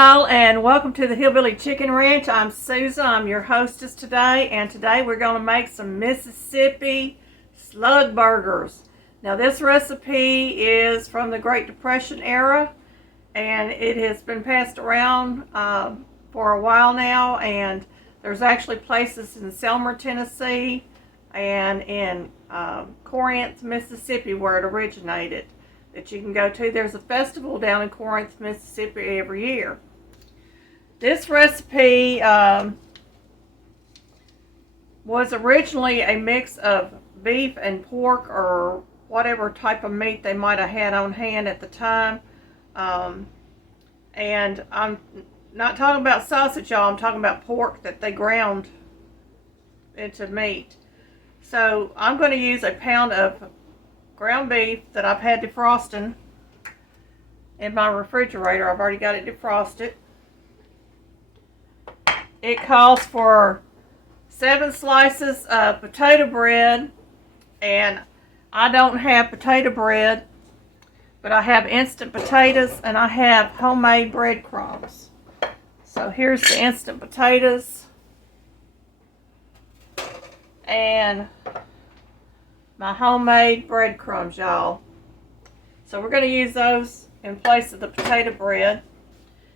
y'all, and welcome to the Hillbilly Chicken Ranch. I'm Susan. I'm your hostess today, and today we're going to make some Mississippi slug burgers. Now this recipe is from the Great Depression era, and it has been passed around for a while now, and there's actually places in Selmer, Tennessee and in Corinth, Mississippi where it originated that you can go to. There's a festival down in Corinth, Mississippi every year. This recipe was originally a mix of beef and pork or whatever type of meat they might have had on hand at the time. And I'm not talking about sausage, y'all. I'm talking about pork that they ground into meat. So I'm going to use a pound of ground beef that I've had defrosting in my refrigerator. I've already got it defrosted. It calls for 7 slices of potato bread, and I don't have potato bread, but I have instant potatoes and I have homemade breadcrumbs. So here's the instant potatoes and my homemade breadcrumbs, y'all. So we're going to use those in place of the potato bread.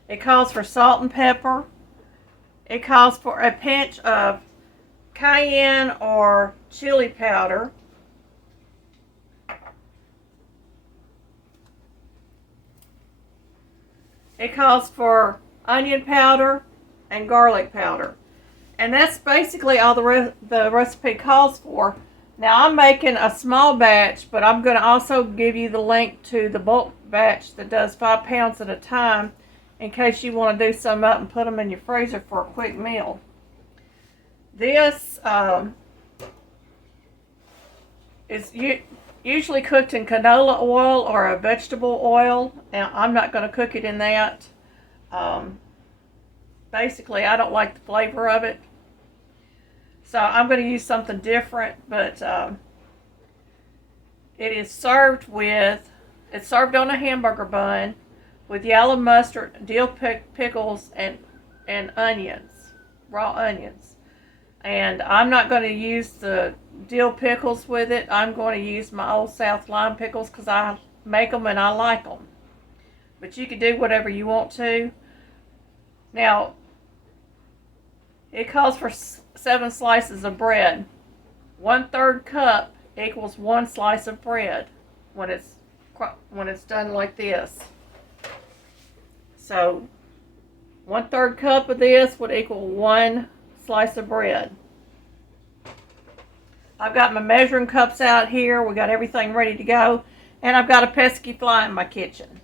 It calls for salt and pepper. It calls for a pinch of cayenne or chili powder. It calls for onion powder and garlic powder. And that's basically all the recipe calls for. Now I'm making a small batch, but I'm going to also give you the link to the bulk batch that does 5 pounds at a time in case you want to do some up and put them in your freezer for a quick meal. This is usually cooked in canola oil or a vegetable oil. Now I'm not going to cook it in that. Basically, I don't like the flavor of it. So I'm going to use something different, but it is served with, it's served on a hamburger bun with yellow mustard, dill pickles, and onions, raw onions. And I'm not going to use the dill pickles with it. I'm going to use my Old South lime pickles because I make them and I like them. But you can do whatever you want to. Now, it calls for 7 slices of bread. 1/3 cup equals 1 slice of bread when it's done like this. So 1/3 cup of this would equal 1 slice of bread. I've got my measuring cups out here. We got everything ready to go, and I've got a pesky fly in my kitchen.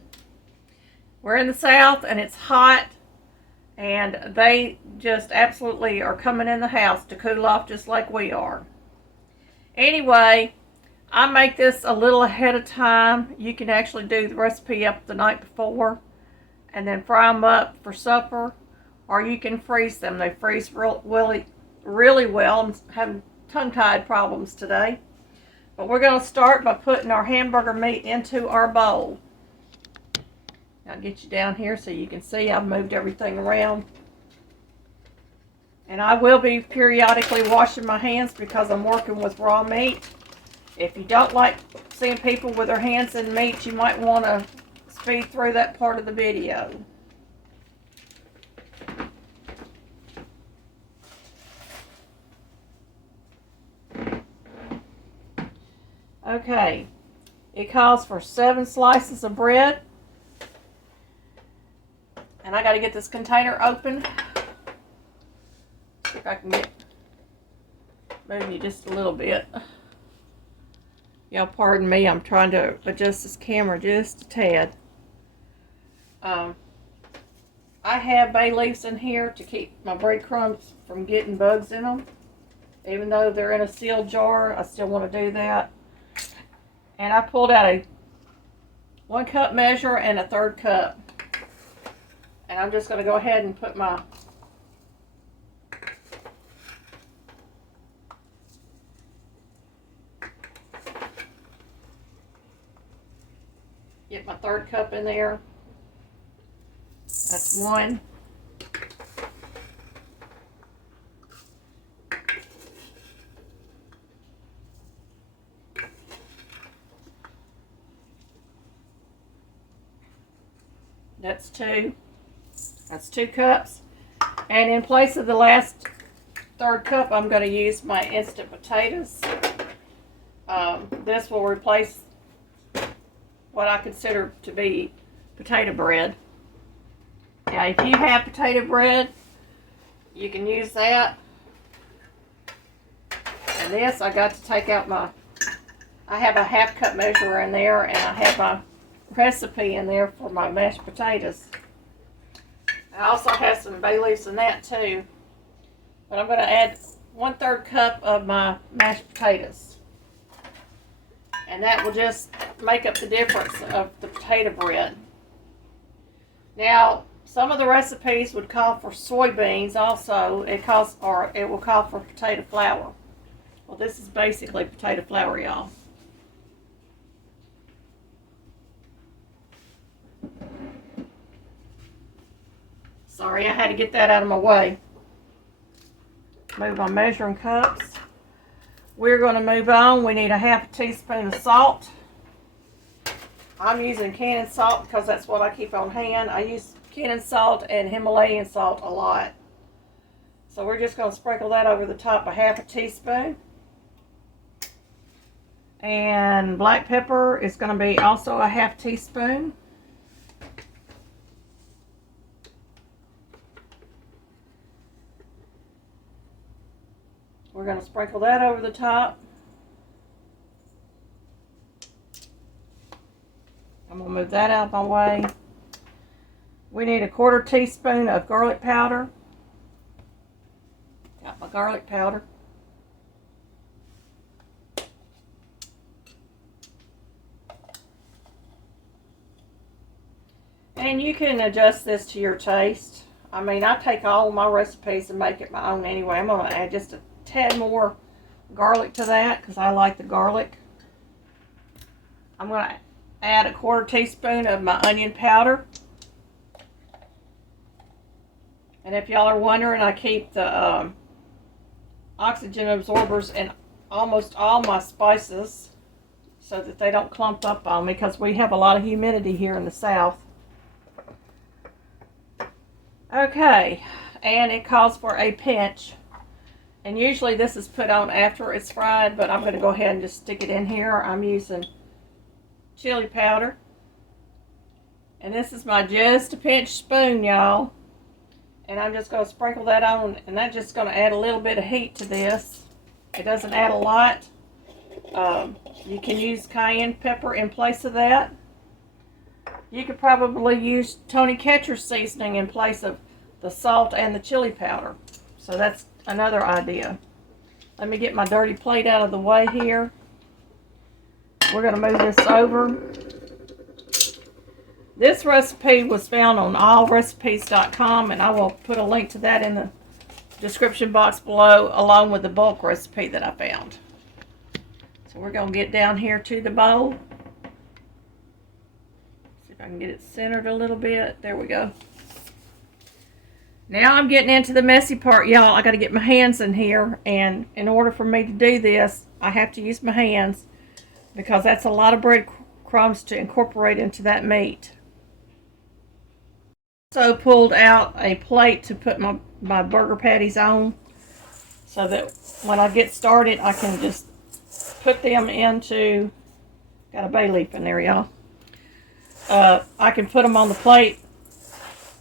We're in the South and it's hot, and they just absolutely are coming in the house to cool off just like we are. Anyway, I make this a little ahead of time. You can actually do the recipe up the night before and then fry them up for supper, or you can freeze them. They freeze really well. I'm having tongue-tied problems today. But we're going to start by putting our hamburger meat into our bowl. I'll get you down here so you can see I've moved everything around. And I will be periodically washing my hands because I'm working with raw meat. If you don't like seeing people with their hands in meat, you might want to speed through that part of the video. Okay, it calls for 7 slices of bread. And I got to get this container open. See if I can move you just a little bit. Y'all pardon me, I'm trying to adjust this camera just a tad. I have bay leaves in here to keep my breadcrumbs from getting bugs in them. Even though they're in a sealed jar, I still want to do that. And I pulled out a 1 cup measure and a 1/3 cup. And I'm just going to go ahead and put my get my 1/3 cup in there. That's 1. That's 2. That's 2 cups. And in place of the last 3rd cup, I'm going to use my instant potatoes. This will replace what I consider to be potato bread. Now, if you have potato bread, you can use that. And this, I got to take out I have a 1/2 cup measure in there, and I have my recipe in there for my mashed potatoes. I also have some bay leaves in that too. But I'm going to add 1/3 cup of my mashed potatoes. And that will just make up the difference of the potato bread. Now, some of the recipes would call for soybeans also. It will call for potato flour. Well, this is basically potato flour, y'all. Sorry, I had to get that out of my way. Move my measuring cups. We're going to move on. We need a 1/2 teaspoon of salt. I'm using Cannon salt because that's what I keep on hand. I use Cannon salt and Himalayan salt a lot. So we're just going to sprinkle that over the top, a 1/2 teaspoon. And black pepper is going to be also a 1/2 teaspoon. We're going to sprinkle that over the top. I'm going to move that out of my way. We need a 1/4 teaspoon of garlic powder. Got my garlic powder. And you can adjust this to your taste. I mean, I take all my recipes and make it my own anyway. I'm going to add just a tad more garlic to that because I like the garlic. I'm going to add a 1/4 teaspoon of my onion powder. And if y'all are wondering, I keep the oxygen absorbers in almost all my spices so that they don't clump up on me because we have a lot of humidity here in the south. Okay, and it calls for a pinch. And usually this is put on after it's fried, but I'm going to go ahead and just stick it in here. I'm using chili powder. And this is my just a pinch spoon, y'all. And I'm just going to sprinkle that on, and that's just going to add a little bit of heat to this. It doesn't add a lot. You can use cayenne pepper in place of that. You could probably use Tony Ketcher seasoning in place of the salt and the chili powder. So that's another idea. Let me get my dirty plate out of the way here. We're going to move this over. This recipe was found on allrecipes.com, and I will put a link to that in the description box below, along with the bulk recipe that I found. So we're going to get down here to the bowl. See if I can get it centered a little bit. There we go. Now I'm getting into the messy part, y'all. I got to get my hands in here, and in order for me to do this, I have to use my hands because that's a lot of breadcrumbs to incorporate into that meat. Also pulled out a plate to put my burger patties on so that when I get started, I can just put them into, got a bay leaf in there, y'all. I can put them on the plate,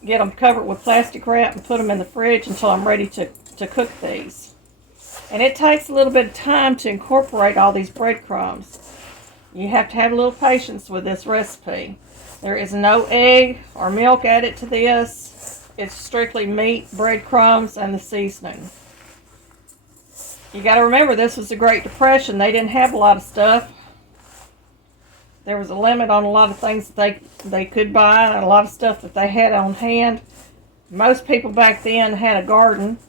get them covered with plastic wrap, and put them in the fridge until I'm ready to cook these. And it takes a little bit of time to incorporate all these breadcrumbs. You have to have a little patience with this recipe. There is no egg or milk added to this. It's strictly meat, breadcrumbs, and the seasoning. You got to remember, this was the Great Depression. They didn't have a lot of stuff. There was a limit on a lot of things that they could buy, and a lot of stuff that they had on hand. Most people back then had a garden,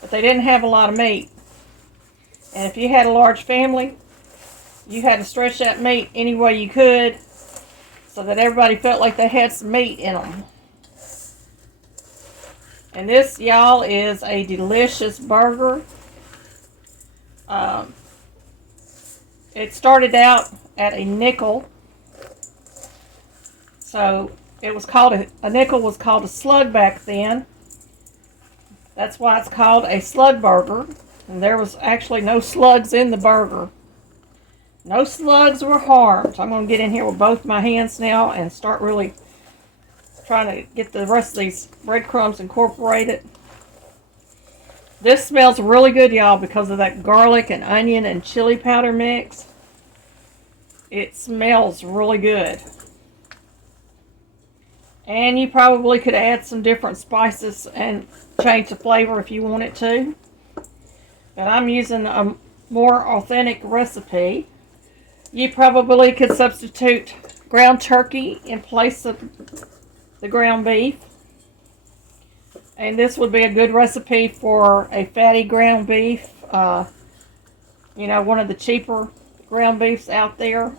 but they didn't have a lot of meat. And if you had a large family, you had to stretch that meat any way you could so that everybody felt like they had some meat in them. And this, y'all, is a delicious burger. It started out at a nickel. So it was called a nickel was called a slug back then. That's why it's called a slug burger. And there was actually no slugs in the burger. No slugs were harmed. I'm going to get in here with both my hands now and start really trying to get the rest of these breadcrumbs incorporated. This smells really good, y'all, because of that garlic and onion and chili powder mix. It smells really good. And you probably could add some different spices and change the flavor if you wanted to. But I'm using a more authentic recipe. You probably could substitute ground turkey in place of the ground beef. And this would be a good recipe for a fatty ground beef. You know, one of the cheaper ground beefs out there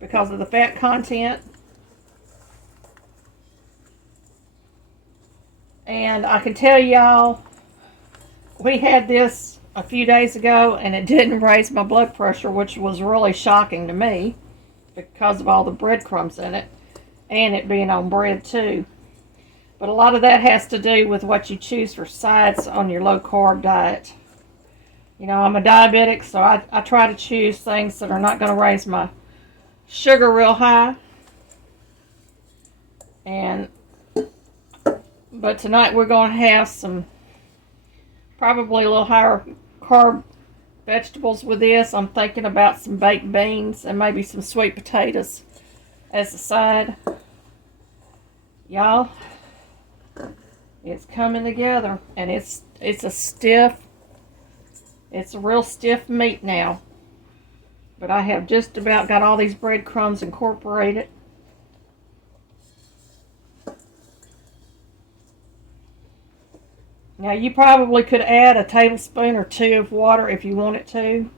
because of the fat content. And I can tell y'all, we had this a few days ago and it didn't raise my blood pressure, which was really shocking to me because of all the breadcrumbs in it and it being on bread too. But a lot of that has to do with what you choose for sides on your low carb diet. You know, I'm a diabetic, so I try to choose things that are not going to raise my sugar real high. But tonight we're going to have some probably a little higher carb vegetables with this. I'm thinking about some baked beans and maybe some sweet potatoes as a side. Y'all, it's coming together, and it's a real stiff meat now. But I have just about got all these breadcrumbs incorporated. Now you probably could add a tablespoon or two of water if you wanted to.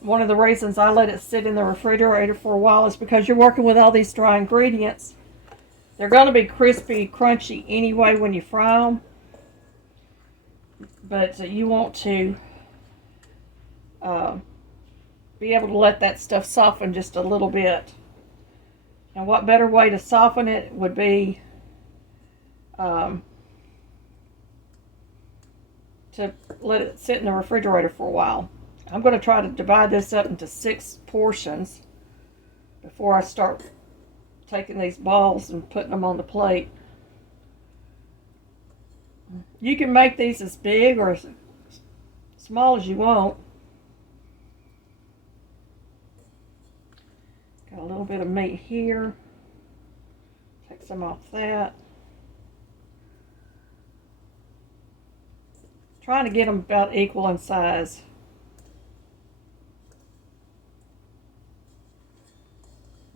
One of the reasons I let it sit in the refrigerator for a while is because you're working with all these dry ingredients. They're going to be crispy, crunchy anyway when you fry them. But you want to be able to let that stuff soften just a little bit. And what better way to soften it would be to let it sit in the refrigerator for a while. I'm going to try to divide this up into 6 portions before I start taking these balls and putting them on the plate. You can make these as big or as small as you want. Got a little bit of meat here. Take some off that. Trying to get them about equal in size.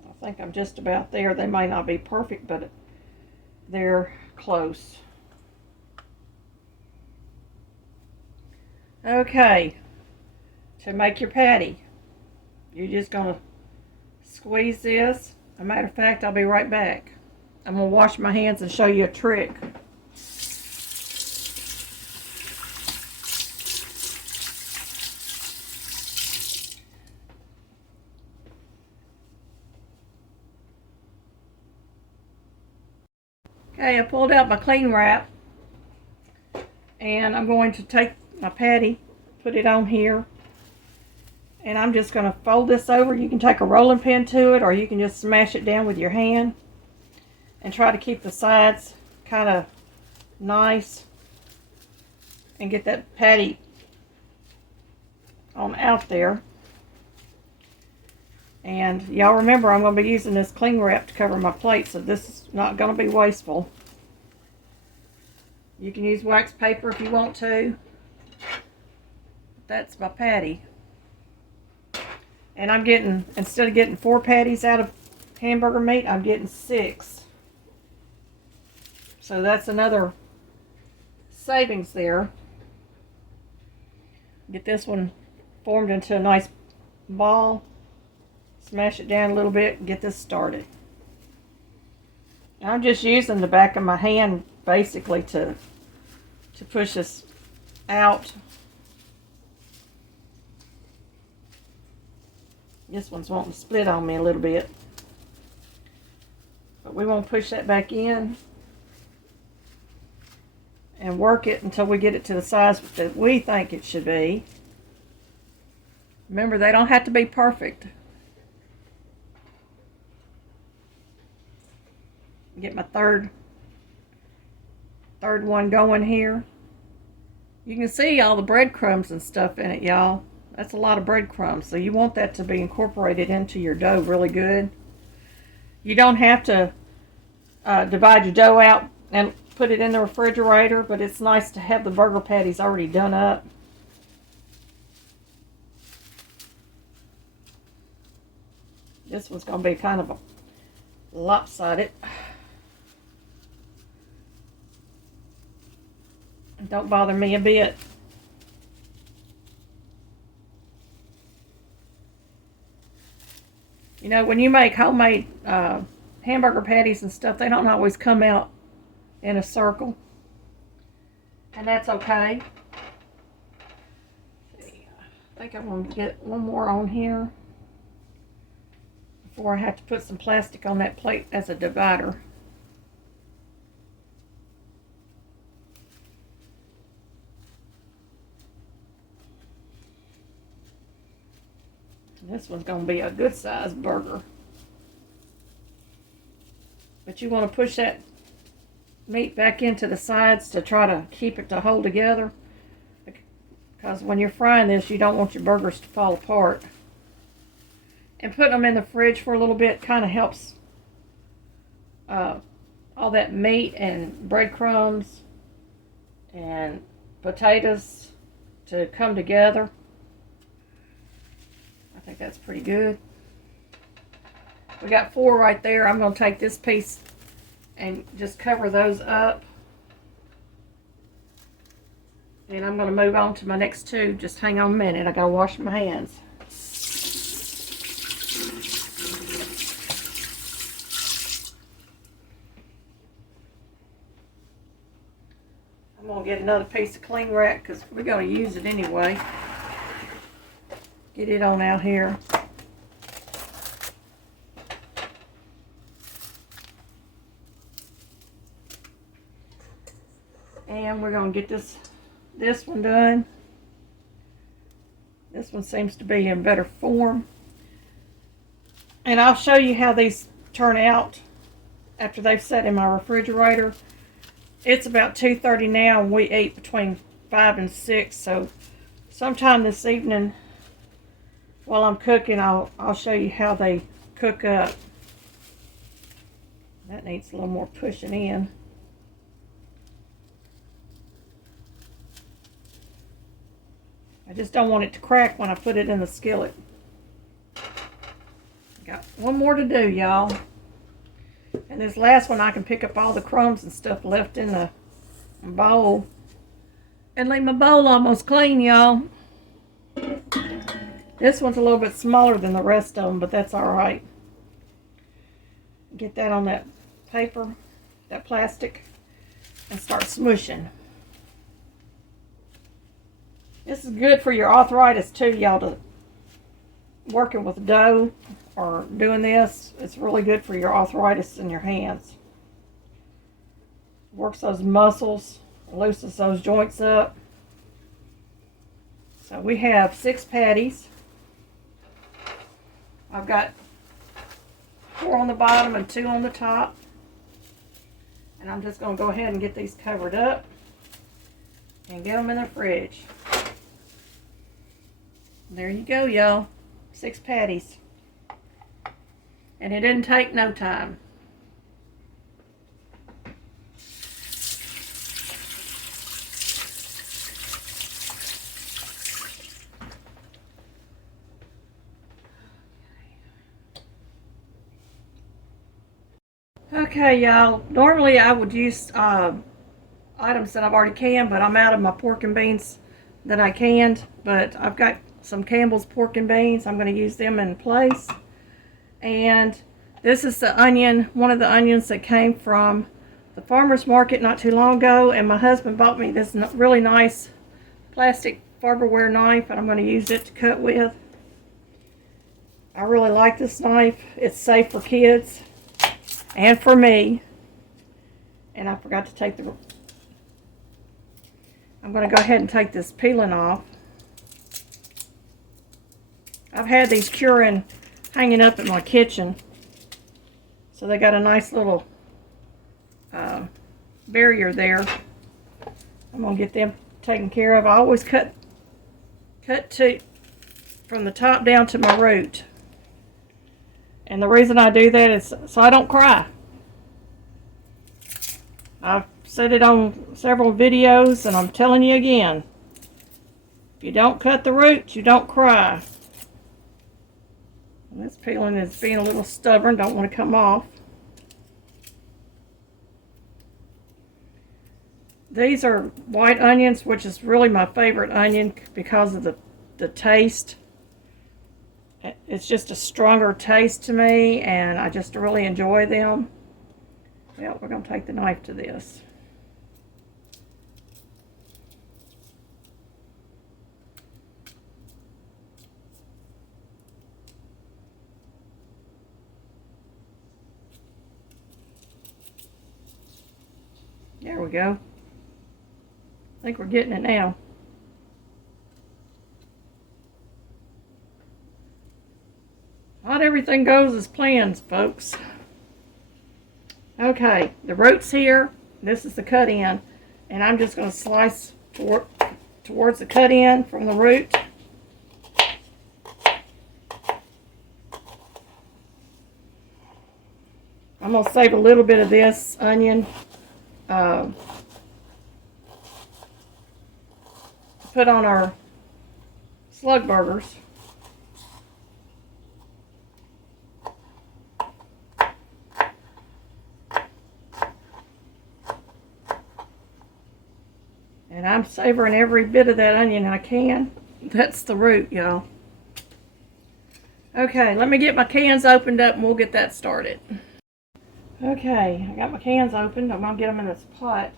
I think I'm just about there. They may not be perfect, but they're close. Okay, to make your patty, you're just going to squeeze this. As a matter of fact, I'll be right back. I'm going to wash my hands and show you a trick. Okay, I pulled out my cling wrap and I'm going to take my patty, put it on here, and I'm just going to fold this over. You can take a rolling pin to it or you can just smash it down with your hand and try to keep the sides kind of nice and get that patty on out there. And y'all remember, I'm going to be using this cling wrap to cover my plate, so this is not going to be wasteful. You can use wax paper if you want to. That's my patty. And I'm getting, instead of getting 4 patties out of hamburger meat, I'm getting 6. So that's another savings there. Get this one formed into a nice ball. Smash it down a little bit and get this started. I'm just using the back of my hand basically to push this out. This one's wanting to split on me a little bit. But we won't push that back in and work it until we get it to the size that we think it should be. Remember, they don't have to be perfect. Get my third one going here. You can see all the breadcrumbs and stuff in it, y'all. That's a lot of breadcrumbs, so you want that to be incorporated into your dough really good. You don't have to divide your dough out and put it in the refrigerator, but it's nice to have the burger patties already done up. This one's going to be kind of a lopsided. Don't bother me a bit. You know, when you make homemade hamburger patties and stuff, they don't always come out in a circle. And that's okay. Let's see. I think I want to get one more on here before I have to put some plastic on that plate as a divider. This one's going to be a good sized burger. But you want to push that meat back into the sides to try to keep it to hold together. Because when you're frying this, you don't want your burgers to fall apart. And putting them in the fridge for a little bit kind of helps all that meat and breadcrumbs and potatoes to come together. I think that's pretty good. We got 4 right there. I'm going to take this piece and just cover those up. And I'm going to move on to my next 2. Just hang on a minute. I got to wash my hands. I'm going to get another piece of cling wrap because we're going to use it anyway. Get it on out here. And we're going to get this one done. This one seems to be in better form. And I'll show you how these turn out after they've sat in my refrigerator. It's about 2:30 now, and we eat between 5 and 6. So sometime this evening, while I'm cooking, I'll show you how they cook up. That needs a little more pushing in. I just don't want it to crack when I put it in the skillet. Got one more to do, y'all. And this last one, I can pick up all the crumbs and stuff left in the bowl. And leave my bowl almost clean, y'all. This one's a little bit smaller than the rest of them, but that's alright. Get that on that paper, that plastic, and start smushing. This is good for your arthritis too, y'all, to working with dough or doing this. It's really good for your arthritis in your hands. Works those muscles, loosens those joints up. So we have 6 patties. I've got 4 on the bottom and 2 on the top. And I'm just going to go ahead and get these covered up and get them in the fridge. There you go, y'all. 6 patties. And it didn't take no time. Okay, y'all. Normally I would use items that I've already canned, but I'm out of my pork and beans that I canned. But I've got some Campbell's pork and beans. I'm going to use them in place. And this is the onion, one of the onions that came from the farmer's market not too long ago, and my husband bought me this really nice plastic Farberware knife, and I'm going to use it to cut with. I really like this knife. It's safe for kids and for me. And I forgot to take the... I'm going to go ahead and take this peeling off. I've had these curing hanging up in my kitchen. So they got a nice little barrier there. I'm going to get them taken care of. I always cut from the top down to my root. And the reason I do that is so I don't cry. I've said it on several videos, and I'm telling you again. If you don't cut the roots, you don't cry. And this peeling is being a little stubborn, don't want to come off. These are white onions, which is really my favorite onion because of the taste. It's just a stronger taste to me, and I just really enjoy them. Well, we're going to take the knife to this. There we go. I think we're getting it now. Not everything goes as planned, folks. Okay, the root's here. This is the cut end. And I'm just going to slice towards the cut end from the root. I'm going to save a little bit of this onion to put on our slug burgers. And I'm savoring every bit of that onion I can. That's the root, y'all. Okay, let me get my cans opened up and we'll get that started. Okay, I got my cans opened. I'm going to get them in this pot.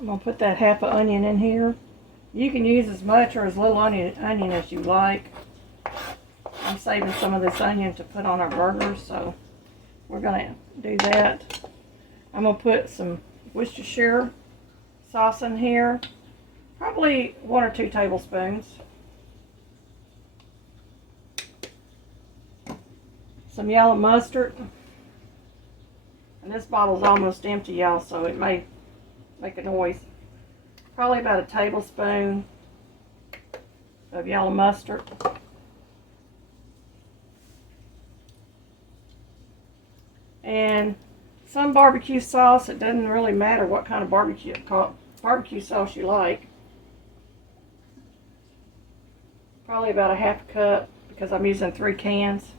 I'm going to put that half an onion in here. You can use as much or as little onion as you like. I'm saving some of this onion to put on our burgers, so we're going to do that. I'm going to put some Worcestershire sauce in here. Probably 1 or 2 tablespoons. Some yellow mustard. And this bottle's almost empty, y'all, so it may make a noise. Probably about a tablespoon of yellow mustard. And some barbecue sauce. It doesn't really matter what kind of barbecue sauce you like. Probably about a half cup because I'm using 3 cans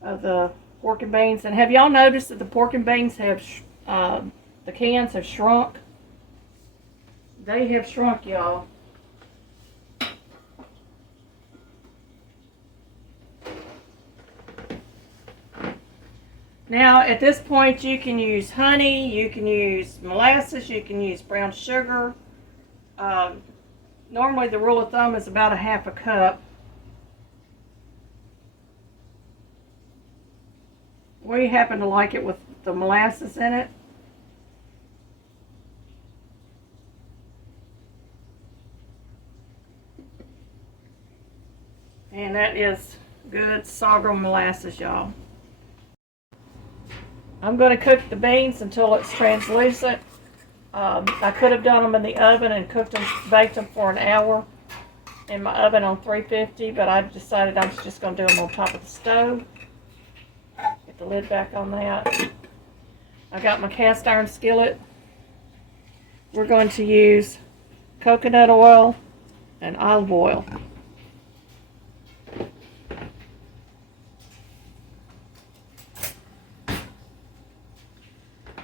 of the pork and beans. And have y'all noticed that the pork and beans have the cans have shrunk? They have shrunk, y'all. Now, at this point, you can use honey, you can use molasses, you can use brown sugar. Normally, the rule of thumb is about a half a cup. We happen to like it with the molasses in it. And that is good sorghum molasses, y'all. I'm going to cook the beans until it's translucent. I could have done them in the oven and baked them for an hour, in my oven on 350, but I decided I was just going to do them on top of the stove. Get the lid back on that. I got my cast iron skillet. We're going to use coconut oil and olive oil.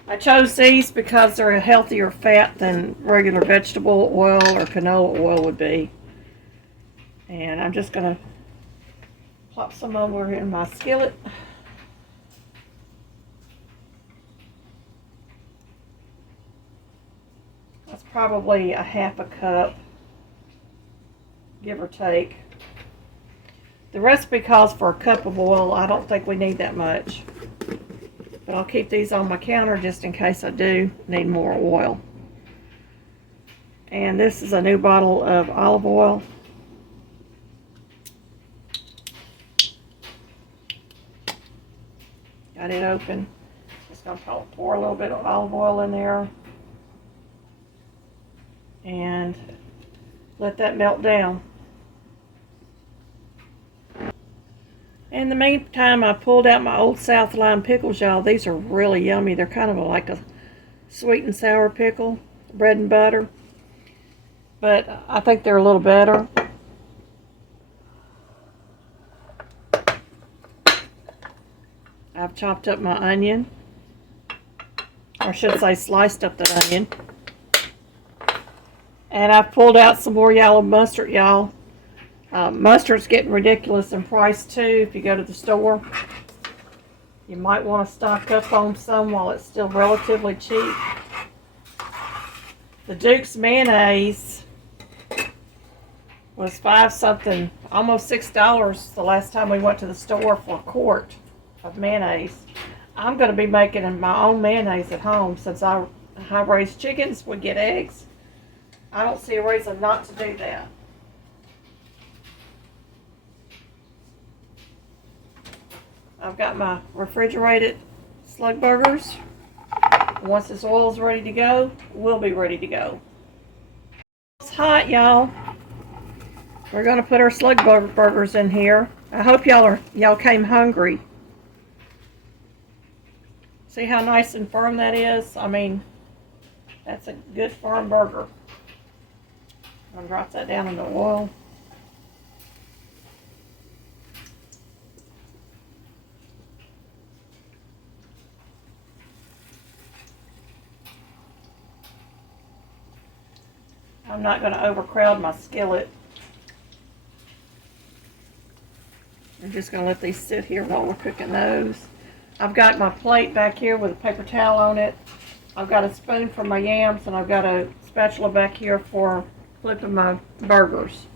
I chose these because they're a healthier fat than regular vegetable oil or canola oil would be. And I'm just going to plop some over in my skillet. That's probably a half a cup, give or take. The recipe calls for a cup of oil. I don't think we need that much. But I'll keep these on my counter just in case I do need more oil. And this is a new bottle of olive oil. Got it open. Just going to pour a little bit of olive oil in there. And let that melt down. In the meantime, I pulled out my Old South lime pickles, y'all. These are really yummy. They're kind of like a sweet and sour pickle, bread and butter. But I think they're a little better. I've chopped up my onion. Or I should say sliced up the onion. And I've pulled out some more yellow mustard, y'all. Mustard's getting ridiculous in price too if you go to the store. You might want to stock up on some while it's still relatively cheap. The Duke's mayonnaise was $5 something, almost $6 the last time we went to the store for a quart of mayonnaise. I'm going to be making my own mayonnaise at home since I raise chickens, we get eggs. I don't see a reason not to do that. I've got my refrigerated Slug burgers. Once this oil is ready to go, we'll be ready to go. It's hot, y'all. We're gonna put our Slug burgers in here. I hope y'all came hungry. See how nice and firm that is? I mean, that's a good firm burger. I'm gonna drop that down in the oil. I'm not going to overcrowd my skillet. I'm just going to let these sit here while we're cooking those. I've got my plate back here with a paper towel on it. I've got a spoon for my yams, and I've got a spatula back here for flipping my burgers.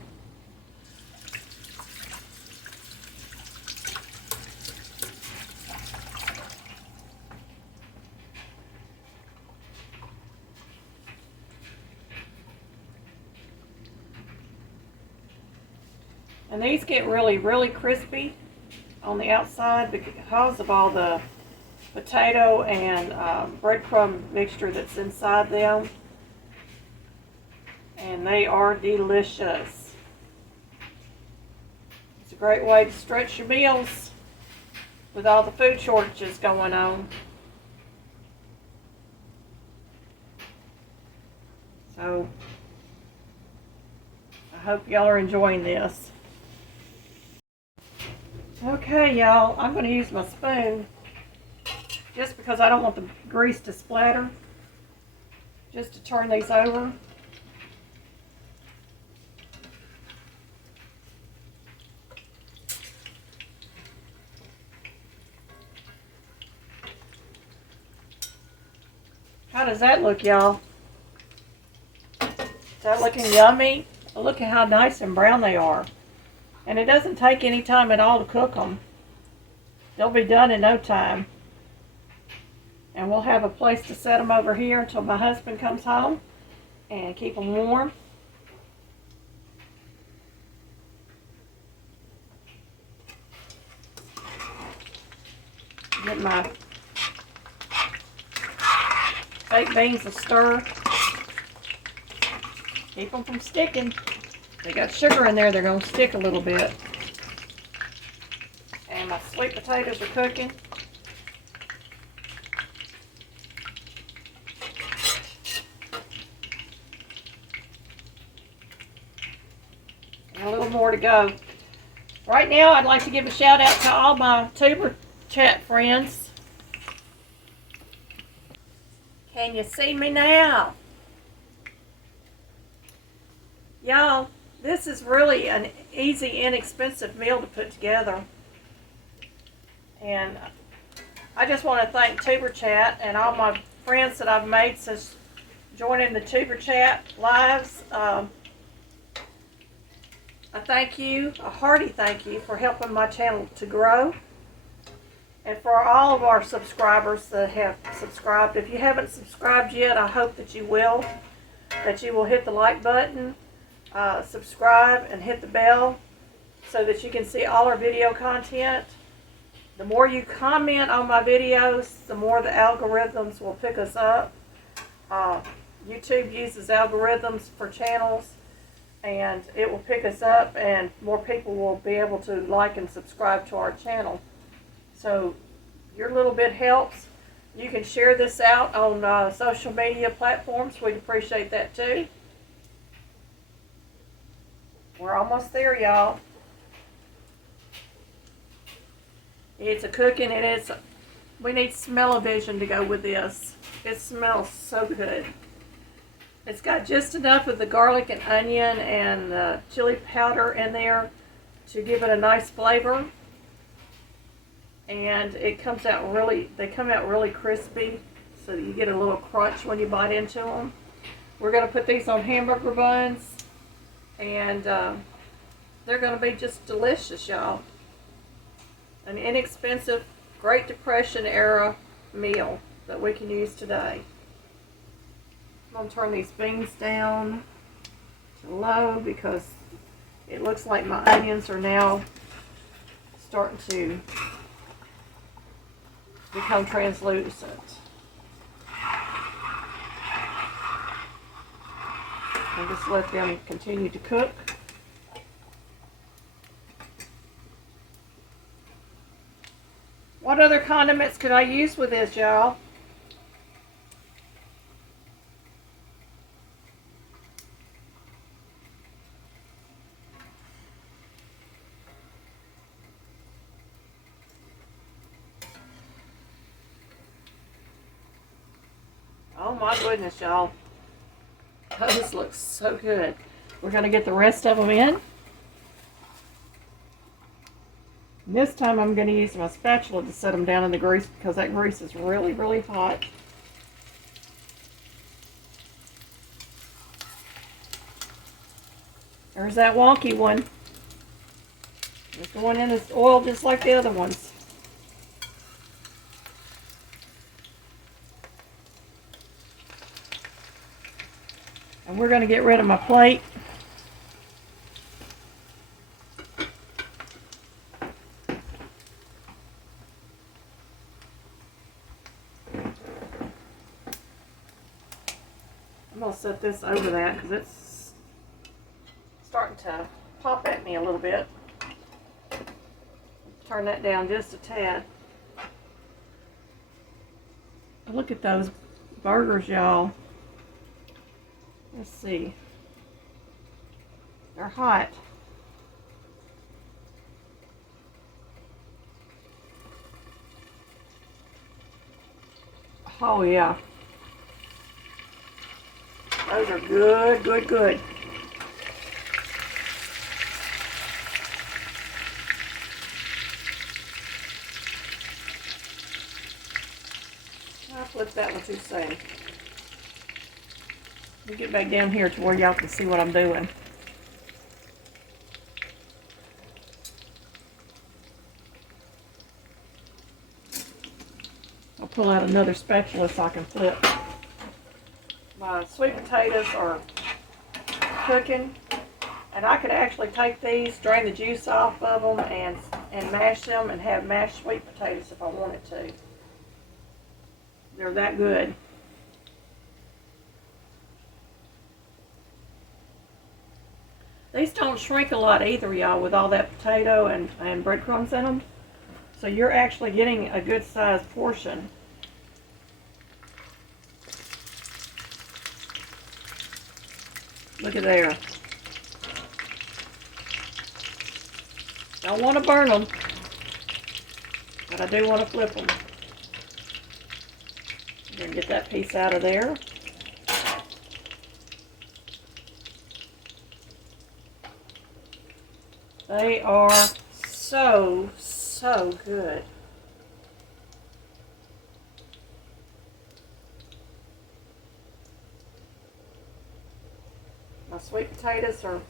And these get really, really crispy on the outside because of all the potato and breadcrumb mixture that's inside them. And they are delicious. It's a great way to stretch your meals with all the food shortages going on. So, I hope y'all are enjoying this. Okay, y'all, I'm going to use my spoon just because I don't want the grease to splatter. Just to turn these over. How does that look, y'all? Is that looking yummy? Look at how nice and brown they are. And it doesn't take any time at all to cook them. They'll be done in no time. And we'll have a place to set them over here until my husband comes home and keep them warm. Get my baked beans a stir. Keep them from sticking. They got sugar in there, they're going to stick a little bit. And my sweet potatoes are cooking. And a little more to go. Right now, I'd like to give a shout out to all my tuber chat friends. Can you see me now? Y'all, this is really an easy, inexpensive meal to put together. And I just want to thank Tuber Chat and all my friends that I've made since joining the Tuber Chat lives. A thank you, a hearty thank you for helping my channel to grow. And for all of our subscribers that have subscribed, if you haven't subscribed yet, I hope that you will hit the like button, subscribe, and hit the bell so that you can see all our video content. The more you comment on my videos, the more the algorithms will pick us up. YouTube uses algorithms for channels, and it will pick us up, and more people will be able to like and subscribe to our channel. So your little bit helps. You can share this out on social media platforms. We'd appreciate that too. We're almost there, y'all. It's a cooking, and we need smell-o-vision to go with this. It smells so good. It's got just enough of the garlic and onion and chili powder in there to give it a nice flavor. And it comes out they come out really crispy, so that you get a little crunch when you bite into them. We're going to put these on hamburger buns, and they're going to be just delicious, y'all. An inexpensive, Great Depression era meal that we can use today. I'm going to turn these beans down to low because it looks like my onions are now starting to become translucent. And just let them continue to cook. What other condiments could I use with this, y'all? Oh my goodness, y'all. Oh, this looks so good. We're going to get the rest of them in. And this time I'm going to use my spatula to set them down in the grease because that grease is really, really hot. There's that wonky one. It's going in this oil just like the other ones. And we're going to get rid of my plate. I'm going to set this over that because it's starting to pop at me a little bit. Turn that down just a tad. Look at those burgers, y'all. Let's see. They're hot. Oh yeah. Those are good, good, good. I'll flip that one too soon. Let me get back down here to where y'all can see what I'm doing. I'll pull out another spatula so I can flip. My sweet potatoes are cooking, and I could actually take these, drain the juice off of them, and mash them and have mashed sweet potatoes if I wanted to. They're that good. These don't shrink a lot either, y'all, with all that potato and breadcrumbs in them. So you're actually getting a good sized portion. Look at there. Don't want to burn them, but I do want to flip them. I'm going to get that piece out of there. They are so good. My sweet potatoes are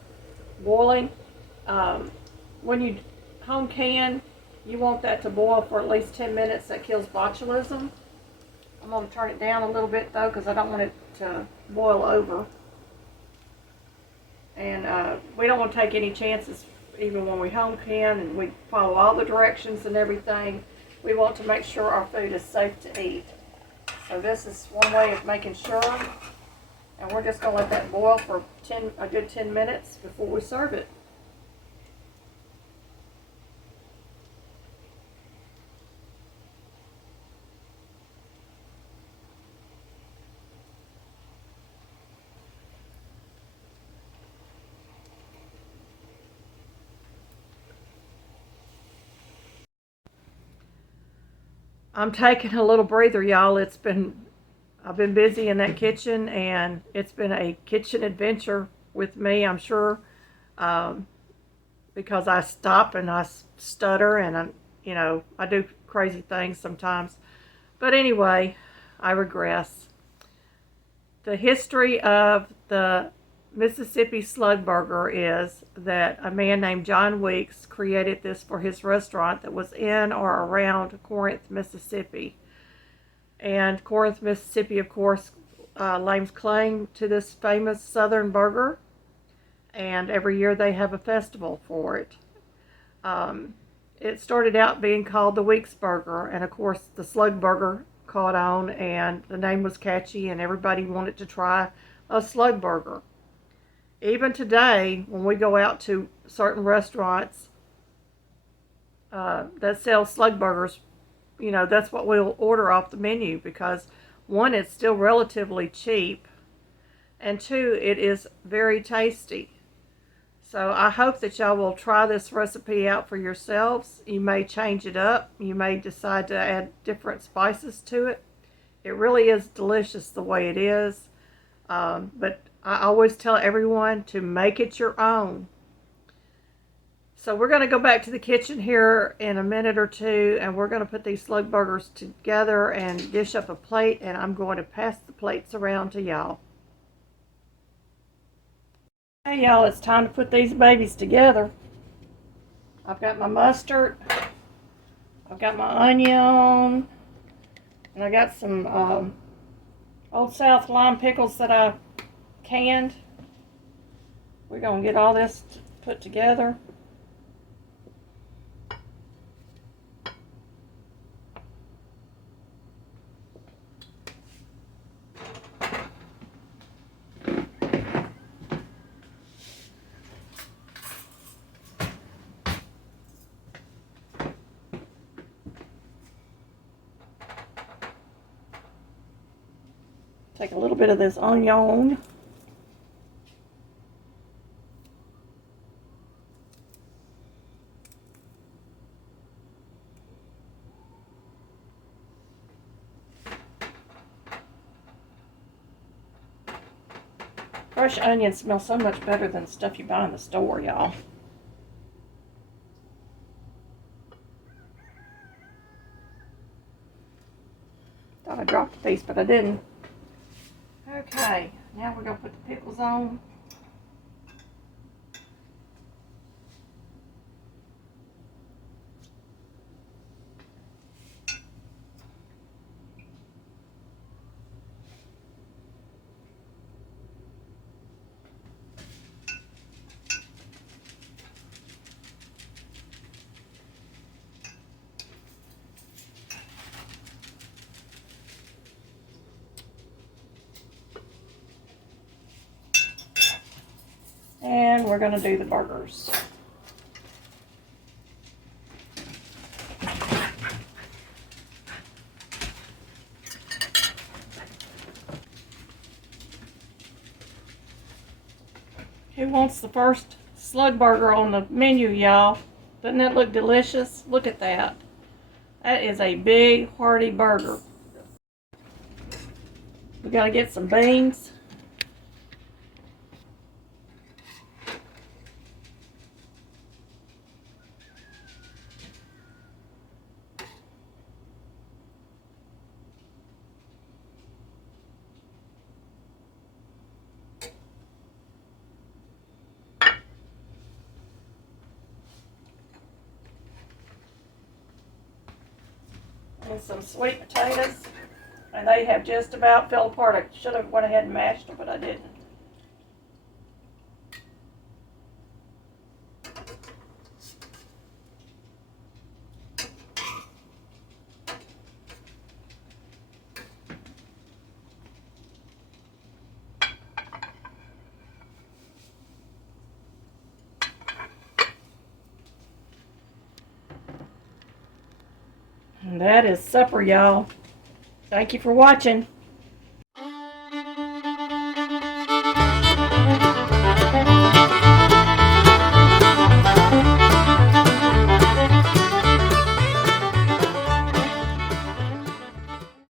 boiling. When you home can, you want that to boil for at least 10 minutes. That kills botulism. I'm going to turn it down a little bit though, because I don't want it to boil over. And we don't want to take any chances even when we home can, and we follow all the directions and everything. We want to make sure our food is safe to eat. So this is one way of making sure. And we're just going to let that boil for a good 10 minutes before we serve it. I'm taking a little breather, y'all. I've been busy in that kitchen, and it's been a kitchen adventure with me, I'm sure, because I stop and I stutter, and I do crazy things sometimes. But anyway, I regress. The history of the Mississippi Slug Burger is that a man named John Weeks created this for his restaurant that was in or around Corinth, Mississippi. And Corinth, Mississippi, of course, lays claim to this famous Southern burger. And every year they have a festival for it. It started out being called the Weeks Burger, and of course the Slug Burger caught on, and the name was catchy, and everybody wanted to try a Slug Burger. Even today, when we go out to certain restaurants that sell Slug Burgers, that's what we'll order off the menu, because one, it's still relatively cheap, and two, it is very tasty. So I hope that y'all will try this recipe out for yourselves. You may change it up. You may decide to add different spices to it. It really is delicious the way it is. But I always tell everyone to make it your own. So we're going to go back to the kitchen here in a minute or two, and we're going to put these Slug Burgers together and dish up a plate, and I'm going to pass the plates around to y'all. Hey y'all, it's time to put these babies together. I've got my mustard, I've got my onion, and I got some Old South lime pickles that I canned. We're going to get all this put together. Take a little bit of this onion. Fresh onions smell so much better than stuff you buy in the store, y'all. Thought I dropped a piece, but I didn't. Okay, now we're going to put the pickles on. we're going to do the burgers. Who wants the first Slug burger on the menu, y'all? Doesn't that look delicious? Look at that. That is a big, hearty burger. We got to get some beans. And some sweet potatoes. And they have just about fell apart. I should have went ahead and mashed them, but I didn't. And that is supper, y'all. Thank you for watching.